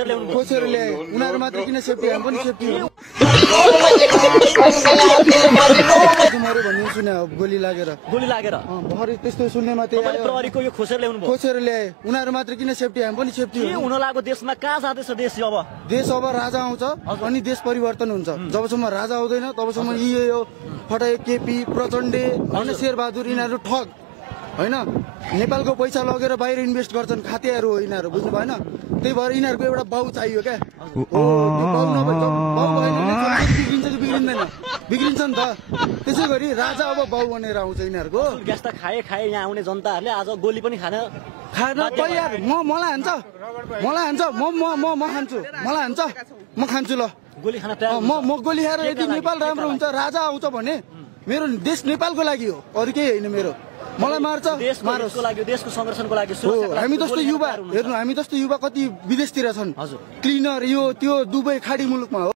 खोसेर ल्याए उनीहरू मात्र किन सेफ्टी हामी पनि सेफ्टी हो भन्ने सुने गोली लागेर भर्खरै त्यस्तो सुन्नेमा खोसेर ल्याए उनीहरू मात्र किन सेफ्टी हामी पनि सेफ्टी हो हुन लाग्यो देशमा कहाँ जाँदैछ देश अब राजा आउँछ अनि देश परिवर्तन हुन्छ जबसम्म राजा आउँदैन तबसम्म यो फटाए केपी प्रचण्डे होइन शेरबहादुर यिनीहरू ठग होइन नेपालको पैसा लगेर बाहिर इन्भेस्ट गर्छन् खातेहरू हो यिनीहरू बुझ्नु भएन त्यही भएर यिनीहरूको एउटा बाउ चाहियो क्या बिग्रिन्छ नि त त्यसै गरी राजा अब बाउ बनेर आउँछ यिनीहरूको ग्यास त खाए यहाँ आउने जनताहरूले आज गोली पनि खान तयार मलाई हान्छ म खान्छु मलाई हान्छ म खान्छु ल गोली खान म गोली खाएर यदि नेपाल राम्रो हुन्छ राजा आउँछ भने मेरो देश नेपालको लागि हो अरू केही होइन मेरो मलाई मार्छ देशको संरक्षणको लागि हामी जस्तो युवा हेर्नु हामी जस्तो युवा कति विदेशतिर छन् क्लिनर यो त्यो दुबई खाडी मुलुकमा हो